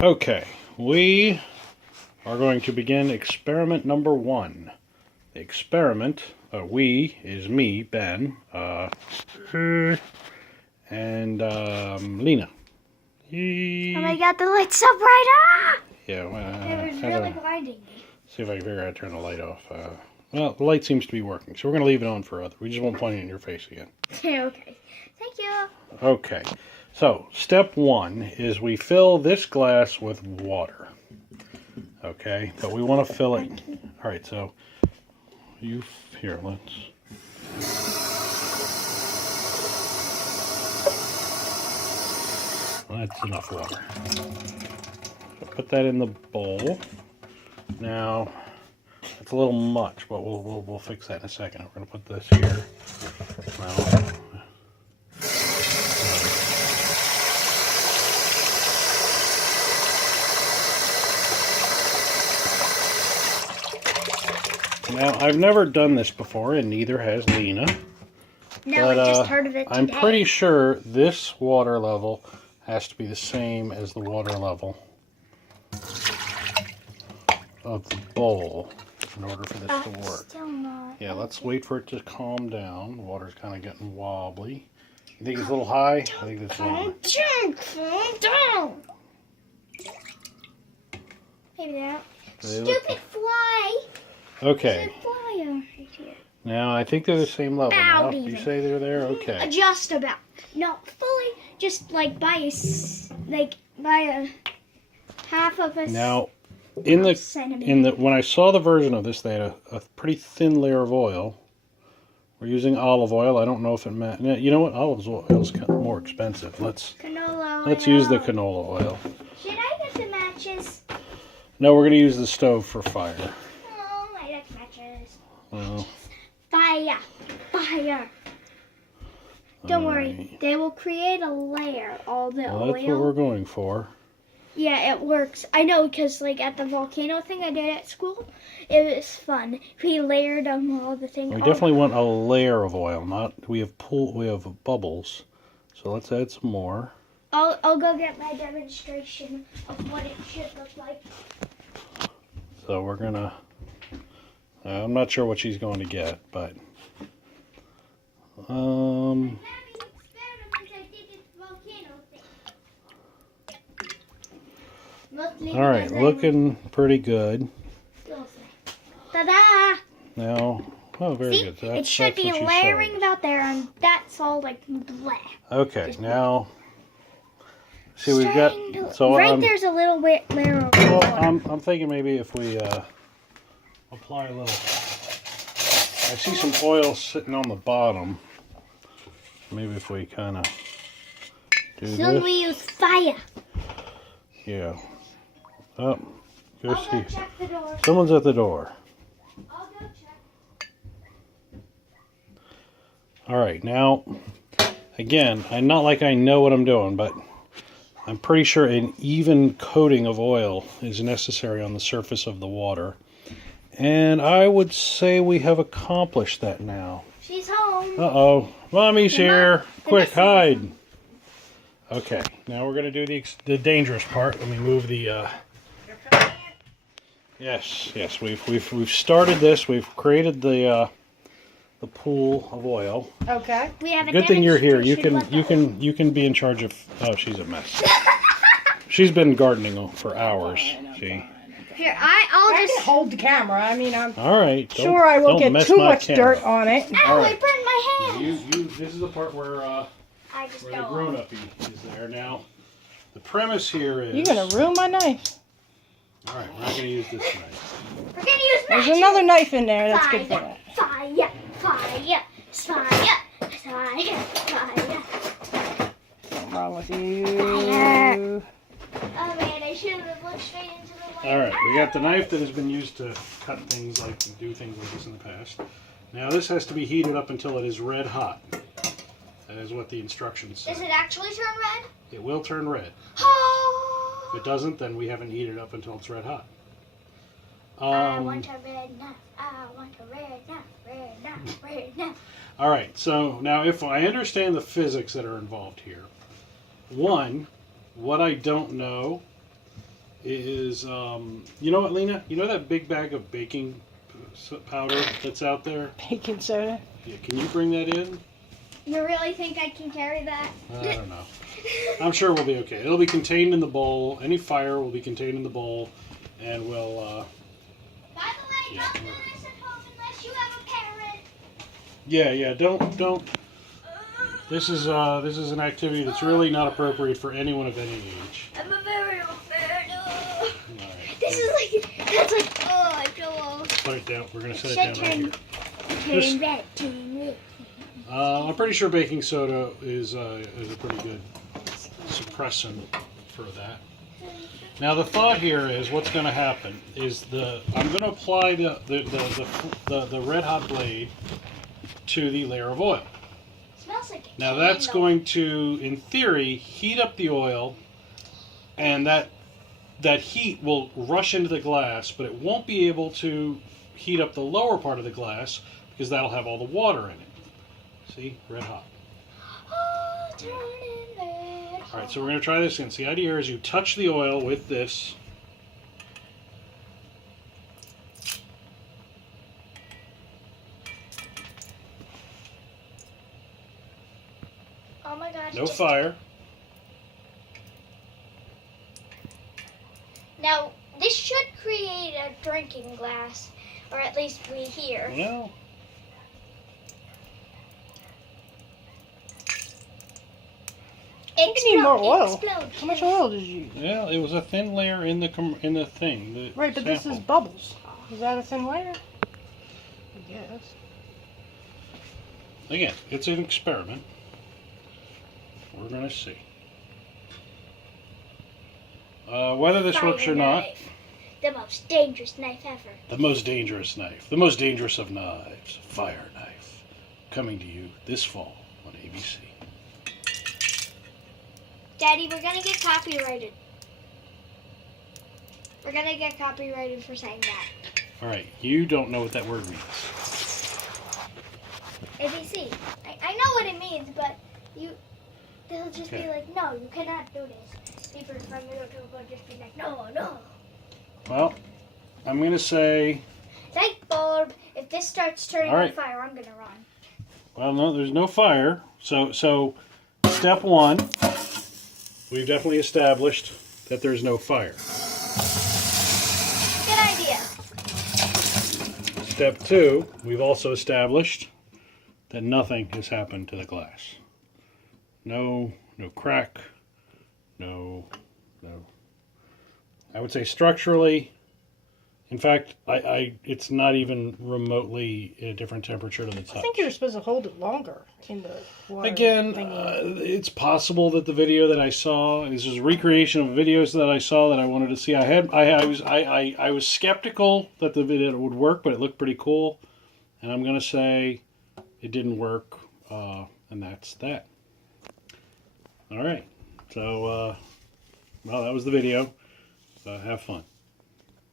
Okay, we are going to begin experiment number 1. The experiment, we is me, Ben, and Lena. Oh my god, the light's up right up! Yeah, It was really blinding me. See if I can figure out how to turn the light off. Well, the light seems to be working, so we're going to leave it on for other. We just won't point it in your face again. Okay, thank you. Okay, so step 1 is we fill this glass with water. Okay, but we want to fill it. All right, so here, let's. That's enough water. So put that in the bowl. Now, it's a little much, but we'll fix that in a second. We're going to put this here. Now, I've never done this before, and neither has Lena. No, I just heard of it today. I'm pretty sure this water level has to be the same as the water level of the bowl in order for this to work. Still not. Yeah, let's wait for it to calm down. The water's kind of getting wobbly. You think it's a little high? I think it's a little... Calm down! Maybe that. Stupid fly! Okay. Stupid fly right here. Now, I think they're the same level now. You say they're there? Okay. Just about. Not fully, just like by a half of a Now, centimeter. when I saw the version of this, they had a pretty thin layer of oil. We're using olive oil. I don't know if it matters. You know what? Olive oil is kind of more expensive. Let's use the canola oil. Should I get the matches? No, we're going to use the stove for fire. Oh, I like matches. Well, Fire! Fire! Don't worry, they will create a layer, all the oil. That's what we're going for. Yeah, it works. I know, because like at the volcano thing I did at school, it was fun. We layered all the things. We definitely want a layer of oil, not we have bubbles. So let's add some more. I'll go get my demonstration of what it should look like. So we're gonna. I'm not sure what she's going to get, but all right, looking pretty good. Ta-da! Now, oh, very See, good. So it should be layering about there, and that's all like blah. Okay, now, see, we've got so right there's a little bit layer of oil. Well, I'm thinking maybe if we apply a little. I see some oil sitting on the bottom. Maybe if we kind of do this. Soon we use fire. Yeah. Oh, go see. Go check the door. Someone's at the door. I'll go check. All right, now, again, I'm not like I know what I'm doing, but I'm pretty sure an even coating of oil is necessary on the surface of the water. And I would say we have accomplished that now. She's home. Uh-oh. Mommy's here. Quick, is hide. Okay, now we're going to do the dangerous part. Let me move the... Yes, we've started this. We've created the pool of oil. Okay. We have a Good thing you're here. You demonstration can be in charge of... Oh, she's a mess. She's been gardening for hours. See? Here, I can hold the camera. I mean, I'm All right. sure I won't get too much dirt on it. Ow, right. I burned my hand. This is the part where I just the don't. grown-up is there. Now, the premise here is... You're going to ruin my knife. All right, we're not going to use this knife. We're going to use There's matches. another knife in there. That's good for that. Fire, fire, fire, fire, fire. What's wrong with you? Fire. Oh man, I should have looked straight into the light. All right, we got the knife that has been used to cut things and do things like this in the past. Now this has to be heated up until it is red hot. That is what the instructions say. Does it actually turn red? It will turn red. Oh. If it doesn't, then we haven't heated up until it's red hot. I want a red knife. I want a red knife. Red knife. Red knife. All right, so now if I understand the physics that are involved here, One, what I don't know is, you know what, Lena? You know that big bag of baking powder that's out there? Baking soda. Yeah, can you bring that in? You really think I can carry that? I don't know. I'm sure we'll be okay. It'll be contained in the bowl. Any fire will be contained in the bowl, and we'll. By the way, Yeah. don't do this at home unless you have a parent. Yeah. Don't. This is an activity that's really not appropriate for anyone of any age. I'm a very old man. All right. This is like, that's like, oh, I feel old. Put it down. We're gonna set it down right here. This- Turn back to me. I'm pretty sure baking soda is a pretty good suppressant for that. Now the thought here is what's going to happen is I'm going to apply the red hot blade to the layer of oil. Smells like a Now that's candle. going to, in theory, heat up the oil, and that heat will rush into the glass, but it won't be able to heat up the lower part of the glass because that'll have all the water in it. See, red hot. Oh, turning red. All right, so we're going to try this again. So the idea here is you touch the oil with this. Oh my gosh. No fire. Now, this should create a drinking glass, or at least we hear. Well, You need more oil. Explode. How much oil did you use? yeah, it was a thin layer in the thing. The Right, but this is sample. bubbles. Is that a thin layer? I guess. Again, it's an experiment. We're going to see. Whether this works or Fire not, knife. The most dangerous knife ever. the most dangerous knife, the most dangerous of knives, fire knife, coming to you this fall on ABC. Daddy, we're gonna get copyrighted. We're gonna get copyrighted for saying that. All right, you don't know what that word means. ABC. I know what it means, but they'll just be Okay. like, no, you cannot do this. People from YouTube will just be like, no. Well, I'm going to say, Light bulb. If this starts turning All on right. fire, I'm gonna run. well, no, there's no fire. So step one, we've definitely established that there's no fire. Good idea. Step two, we've also established that nothing has happened to the glass. No crack, no. I would say structurally, in fact, it's not even remotely in a different temperature to the touch. I think you were supposed to hold it longer in the water. Again, thingy. it's possible that the video that I saw, this is a recreation of videos that I saw that I wanted to see. I was skeptical that the video would work, but it looked pretty cool, and I'm gonna say it didn't work, and that's that. All right, so well, that was the video. Have fun.